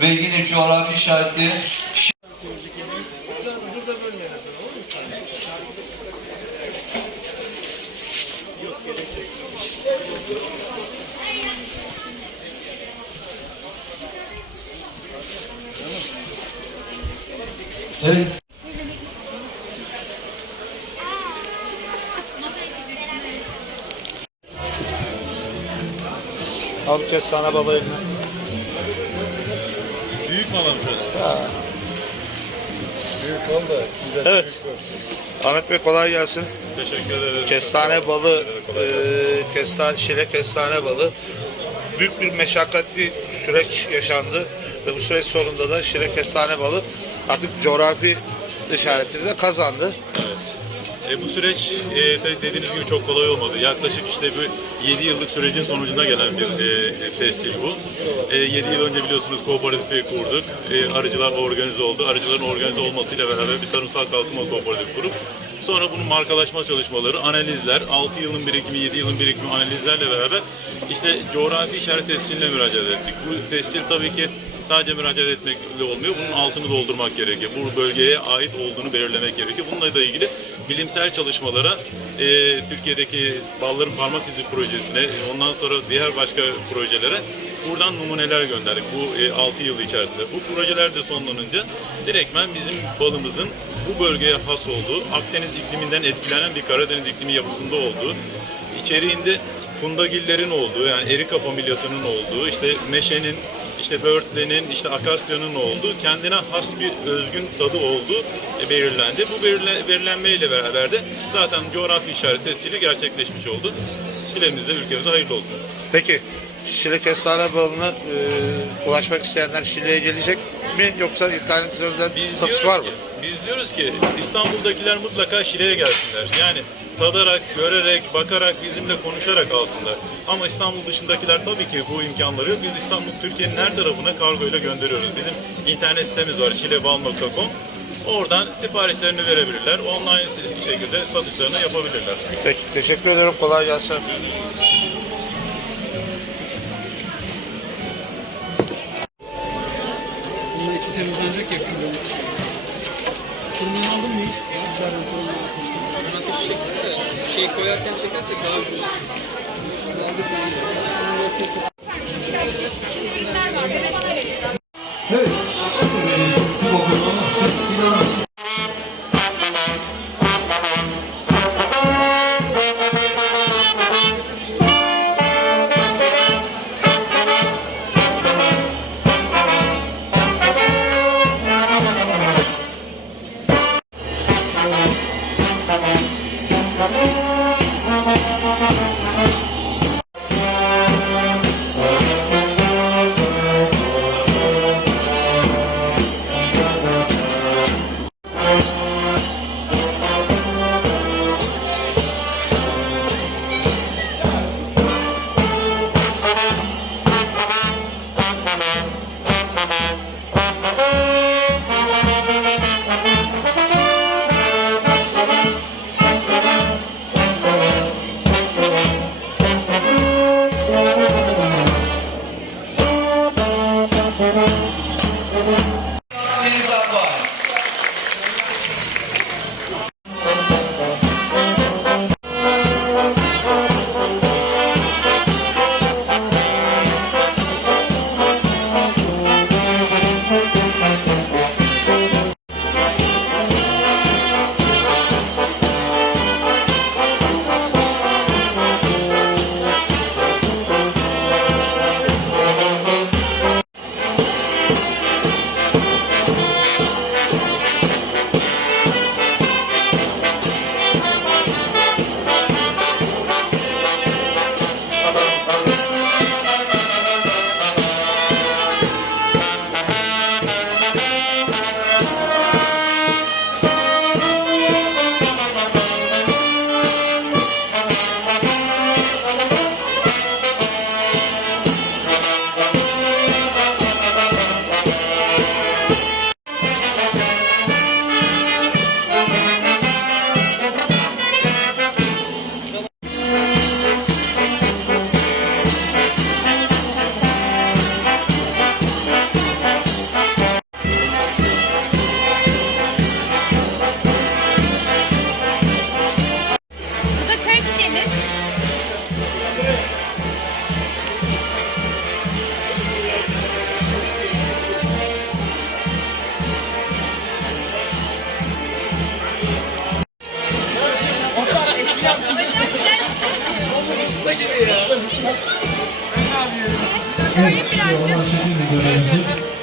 ve yine coğrafi işaretli Evet. Al kestane baba eline. Büyük malam şöyle. Evet. Ahmet Bey kolay gelsin. Teşekkür ederim. Kestane balı, e, kestane, şile kestane balı. Büyük bir meşakkatli süreç yaşandı. Ve bu süreç sonunda da şile kestane balı artık coğrafi işaretini de kazandı. E, bu süreç e, de- dediğiniz gibi çok kolay olmadı. Yaklaşık işte bu 7 yıllık sürecin sonucunda gelen bir e, tescil bu. E, 7 yıl önce biliyorsunuz kooperatifi kurduk. E, arıcılar organize oldu. Arıcıların organize olmasıyla beraber bir tarımsal kalkınma kooperatif kurup sonra bunun markalaşma çalışmaları, analizler, 6 yılın birikimi, 7 yılın birikimi analizlerle beraber işte coğrafi işaret tesciline müracaat ettik. Bu tescil tabii ki sadece müracaat etmekle olmuyor. Bunun altını doldurmak gerekiyor. Bu bölgeye ait olduğunu belirlemek gerekiyor. Bununla da ilgili bilimsel çalışmalara e, Türkiye'deki Balların Parmak İzi projesine, ondan sonra diğer başka projelere buradan numuneler gönderdik bu e, 6 yıl içerisinde. Bu projeler de sonlanınca direktmen bizim balımızın bu bölgeye has olduğu, Akdeniz ikliminden etkilenen bir Karadeniz iklimi yapısında olduğu, içeriğinde fundagillerin olduğu yani erika familyasının olduğu, işte meşenin, işte böğürtlenin, işte akasyanın olduğu, kendine has bir özgün tadı olduğu e, belirlendi. Bu belirle, belirlenmeyle beraber de zaten coğrafi işaret tescili gerçekleşmiş oldu. Şilemizde ülkemize hayırlı olsun. Peki şile kestane balına e, ulaşmak isteyenler Şile'ye gelecek mi yoksa internet üzerinden satış var mı? ki- biz diyoruz ki İstanbul'dakiler mutlaka Şile'ye gelsinler. Yani tadarak, görerek, bakarak, bizimle konuşarak alsınlar. Ama İstanbul dışındakiler tabii ki bu imkanları yok. Biz İstanbul, Türkiye'nin her tarafına kargo ile gönderiyoruz. Bizim internet sitemiz var şilebal.com. Oradan siparişlerini verebilirler. Online şekilde satışlarını yapabilirler. Peki teşekkür ederim. Kolay gelsin. Bunun içi temizlenecek ya Kürünü aldın mı hiç? İçeriden kürünü Ben ateşi çektim de bir şey koyarken çekersek daha ucuz olur. aldı sen. Thank Mm-hmm. Bye. Hasta gibi ya. Ben ne yapıyorum? Söyle birazcık.